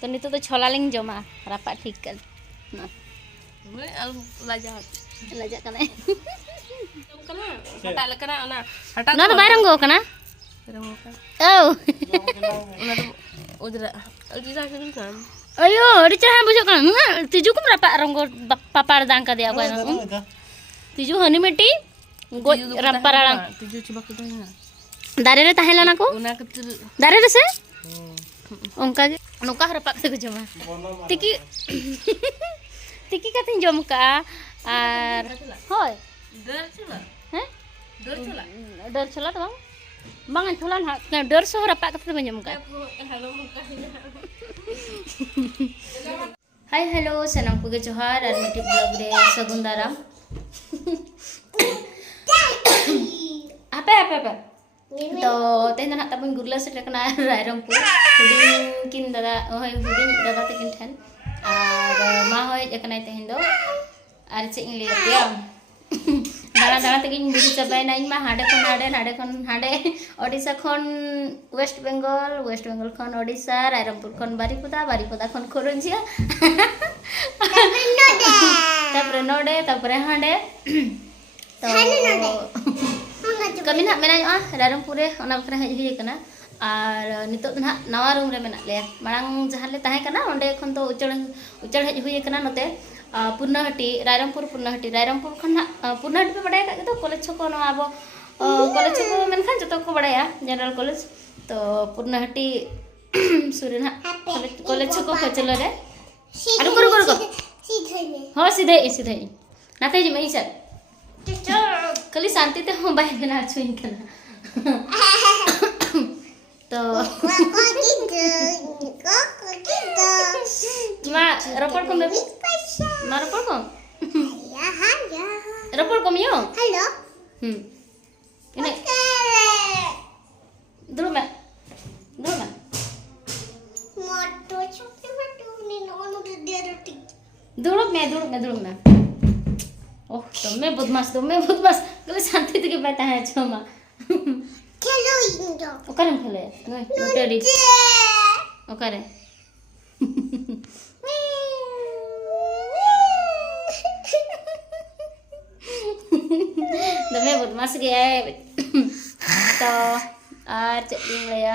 तो नितो तो छोला लिंग जमा रापा ठीक कर ना Laja. लजा कने Kana, hata lekana ona. Hata ना तो बारंग गो कना Remokan. ओ Ona tu udara. Udara kan. अयो अरे चाहे बुझो कना तिजु को रापा रंग पापाड़ दांग का दिया गया तिजु हनी मिट्टी गो रंपराड़ा Tuju coba kita ina. दारे रे ताहेला ना को Una ketul. दारे रे से उनका नुका हरपा के जमा तिकी तिकी कथिन जम का आर होय Dar coba. हैं Dar coba. डर चला तो बांग छोला ना डर सो हरपा के जम का Halo muka. हाय हेलो सनम को जोहार और मिट्टी ब्लॉग रे सगुन दाराम आपे आपे आपे तो तेन ना तबन गुरला से टकना रायरंगपुर हुडिंग किन दादा होय हुडिंग दादा तकिन ठन और मा होय एकना तेन दो आर चे इन लिया दाना दाना तकिन बुझी चबाय नाइन मा हाडे खन हाडे ओडिशा खन वेस्ट बेंगल खन ओडिशा रायरंगपुर खन बारीपदा खन खोरंजिया तापरे नोडे तापरे हाडे तो कमी ना मेना रायरंगपुर रे ओना बखरा हेज हुई कना और नितो ना नवा रूम रे मेना ले मांग जहां ले ताहे कना ओंडे खन तो उचड़ हेज हुई कना नते पुरनाहटी रायरंगपुर खन पुरनाहटी पे बड़ाय का तो कॉलेज को ना अब कॉलेज को मेनखान जतो को बड़ाया जनरल कॉलेज तो पुरनाहटी सुरेना कॉलेज को खचलो रे रुको हां सीधे नाते जे मैं सर खाली शांति ते हम बाय ना छुइन कना तो मा रपड़ को बेबी मा रपड़ को रपड़ को मियो hello ini dulu mbak dulu mbak oh तुम्हें बदमाश कल शांति के बैठा है छोमा खेलो इंदो ओकरे खेले टेडी ओकरे तुम्हें बदमाश गया है तो और चेकिंग लिया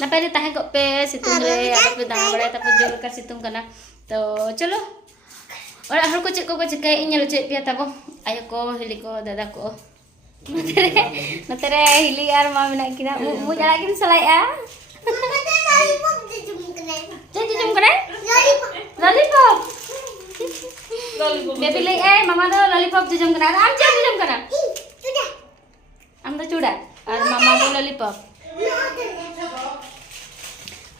ना पहले ताहे को पे सितुंग रे आरो पे दाना बड़ा तब जोर का सितुंग करना तो चलो और हर को चेक को चिकाय इᱧ चे पिया तबो आयो को हिली को दादा को नतरे हिली यार मा मेना किना मु जरा किन सलाई आ जुम करे लॉलीपॉप बेबी ले ए मामा दो लॉलीपॉप जुम करा आम चे जुम करा आम तो चूड़ा और मामा दो लॉलीपॉप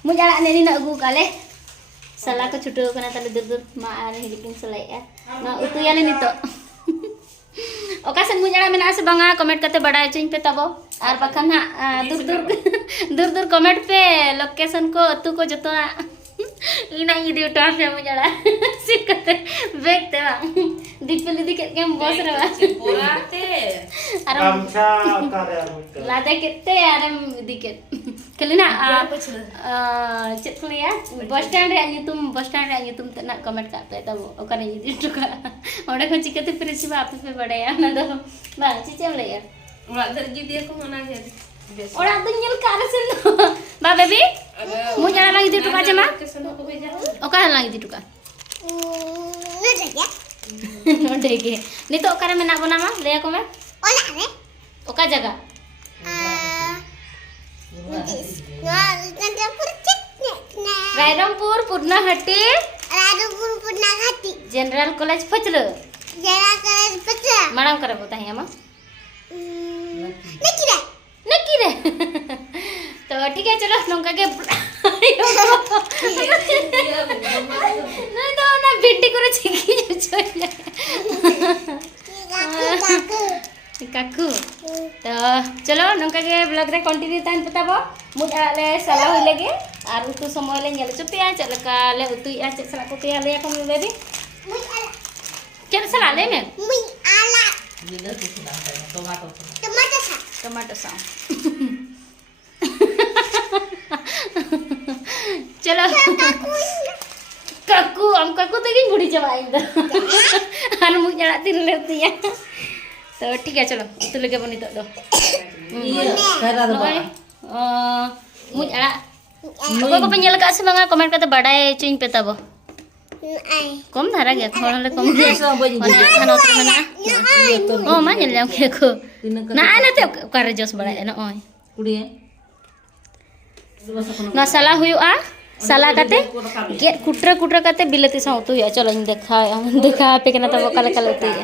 मु जरा नेनी ना अगु काले सला को छुटो कना तले दूर मा आर हिलिकिन सलाइया ना उतुयाले नितो ओकासन मुजड़ा मेना से बंगा कमेंट करते बड़ा चेंज पे तबो और बखन ना दूर कमेंट पे लोकेशन को अतु को जतो इना इदी उठा पे मुजड़ा सिट करते देखते बा दीपली दी के बॉस रे बा Purate. आमचा करे लादे केते आरम दी के कलिना चेतलिया बस स्टैंड रे तुम तना कमेंट का पे तब ओकरे इदी टुका ओडे को चिकते प्रिंसिपल आप पे बड़ाया ना दो बा चिचम ले यार Ora tergi dia ko mana dia. ओड़ा तो nyel कार से बा बेबी मु जरा लगी दी टुका जमा Kesana ko beja. ओका लगी दी टुका नो देखे नहीं तो ओकरे में ना बनामा ले को में ओला रे ओका जगह रायरंगपुर पुरनाहटी जनरल कॉलेज फचलो माराम करे बोता है हम नकी रे तो ठीक है चलो नौका के नहीं तो ना भिंडी को चिकी काकू तो चलो नौका के ब्लॉग रे कंटिन्यू तान बताबो मुजा ले सला होई लगे और उतु समय ले नेल चुपिया चलका ले उतु या चेक सला को पिया ले को बेबी चल सला ले में मुई आला Dia tu sudah tomato. Tomato सा चलो काकू हम काकू तक बुढ़ी चबाई और मुझ अड़ा तीन लेती है तो ठीक है चलो उतु लगे बनी तो मुझ अड़ा को पे नेल का से बांगा कमेंट करते बाडाय चेंज पे तब कम धारा गया थोड़ा कम गया खाना उतर मना ओ मा नेल जाम के को ना ना ते करे जोस बड़ा है ना ओय कुड़ी ना साला हुआ साला काते गेट कुटरा कुटरा काते बिलती सा उतु या चलो इन देखा पे केना तब काले काले उतु या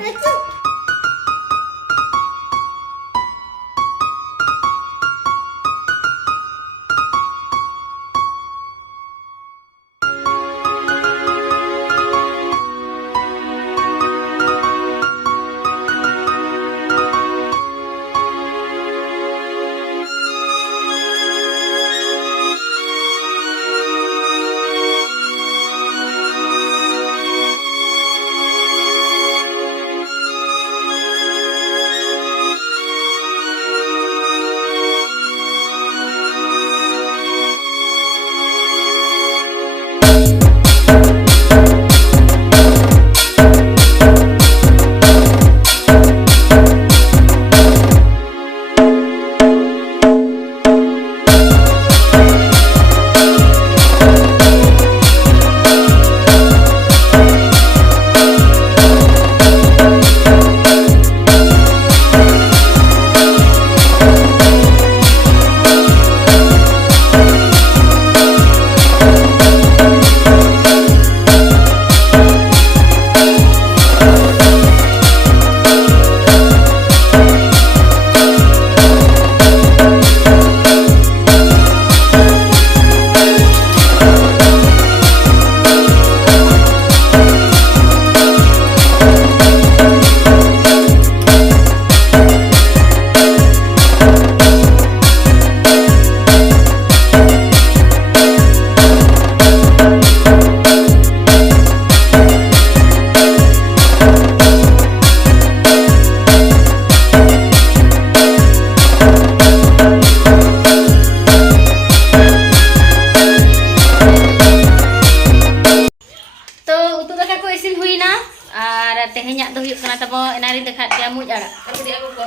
तेहenya do huyuk kana tabo enari dekat dia muj ara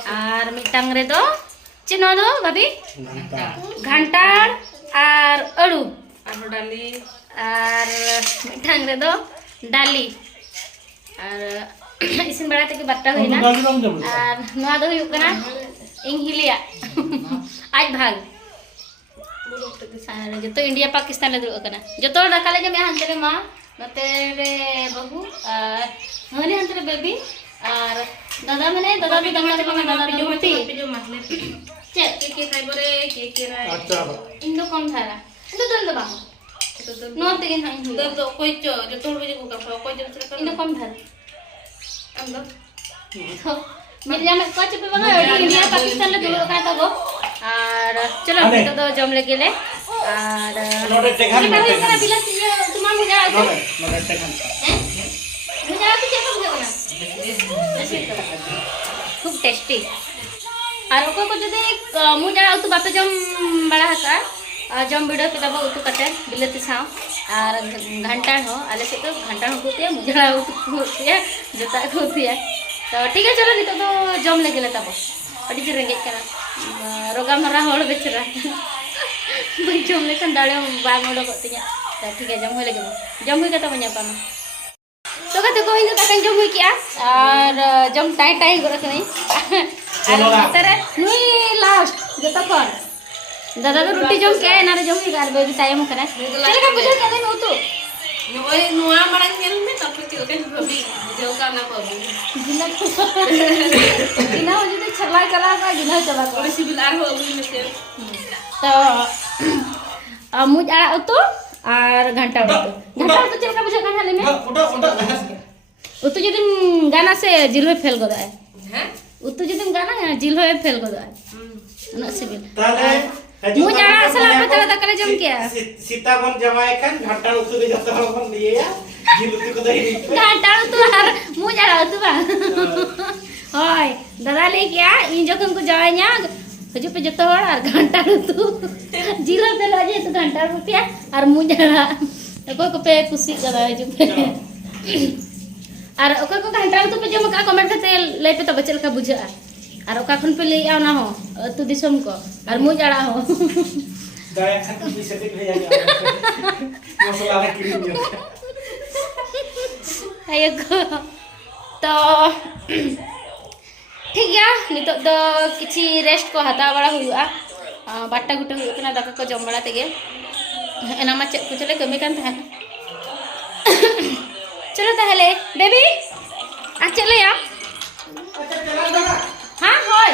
ar mitang re do chino do babi ghantar ar alu डाली ar mitang re do dali ar isin bada teki batta hoina ar noa do huyuk kana inghilia aj bhag ar joto India Pakistan le dulu kana joto dakale je me hantere ma नते रे बहू और हने अंतर baby और दादा मने दादा भी दमा दमा दादा रोटी पिजो मासले चेक के फाइबरे के राय अच्छा इंदो कम थारा इंदो दंद बा नो ते गेन हाइन दो कोई जो तोड़ बजे को का कोई जब से इंदो कम थारा अंदो तो मिल में को चपे बगा इंडिया पाकिस्तान ले दुलो का तबो और चलो तो दो जम ले गेले और नोटे टेखान में करा बिला तुम्हारा मुझे आते नोटे टेखान मुझे आते चेक कर खूब टेस्टी और ओको को जदे मुझे उतु बापे जम बड़ा हका जम वीडियो के दबो उतु कटे बिलती साव और घंटा हो आले से तो घंटा हो कुतिया मुझे उतु कुतिया जता कुतिया तो ठीक है चलो नितो तो जम ले गेले तबो अडी जे रेंगे करा रोगा मरा होड़ बेचरा भाई जम लेखन दाड़े बाग मोड़ कोतिया तो ठीक है जम हो लगे जम हुई कता बन्या पामा तो कते को इन तकन जम हुई किया और जम टाइ टाइ गरे कनी और तेरे नुई लास्ट जतो कर दादा तो रोटी जम के ना जम हुई गार बेबी टाइम करा चले का बुझे करे नो तो ओए नुआ मारा खेल में तब के ओके भभी जो का ना पाबू गिना हो जते छला चला का गिना चला का ओए सिबिल आर हो अभी में से तो मुझ आड़ा उतो और घंटा उतो चल का बुझे खाना ले में उतो जदिन गाना से जिलो फेल गदा है हैं उतो जदिन गाना है जिलो फेल गदा है ना सिबिल ताले मुझ आड़ा असला पे चला तकले जम किया सीता बन जमाए खान घंटा उतु दे जतो बन दिए या जिल उतु को दे घंटा उतो और मुझ आड़ा उतो बा होय दादा ले गया इन जखन को जायnya हजू पे जो और घंटा तू जिला पे लाजे तो घंटा रुपया और मुझा अको को पे कुसी कदा हजू पे और ओका को घंटा तो पे जो मका कमेंट करते ले पे तो बचल का बुझा और ओका खन पे ले आना हो तू दिसम को और मुझाड़ा हो दया खान की सेटिंग ले जाएगा मसाला ला क्रीम जो आयो को तो ठीक गया नितो दो किछि रेस्ट को हता बड़ा हुआ बाटा गुटा हुआ कना दाका को जम बड़ा तेगे एना मा चेक को चले कमी कान था चलो ताहले बेबी आ चले या अच्छा चला दादा हां होय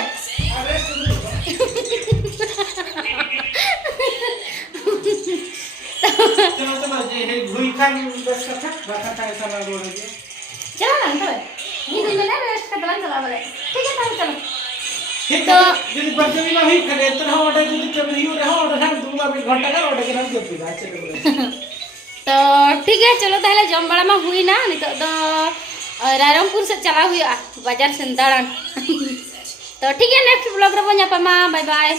चलो चलो जे हे भुई खान बस का बाका का ऐसा ना बोल रही चलो ना तो ये दिन में रेस्ट का दलान चला बोले ठीक है चलो ठीक तो यदि बर्तन में ही करे तो हम ऑर्डर यदि कब ही रहा ऑर्डर हम दूंगा 1 घंटा का ऑर्डर के नाम दे दिया चलो तो ठीक है चलो ताहले जम बड़ा में हुई ना नितो तो रायरंगपुर से चला हुआ बाजार से दाड़ान तो ठीक है नेक्स्ट ब्लॉग रे बन बाय बाय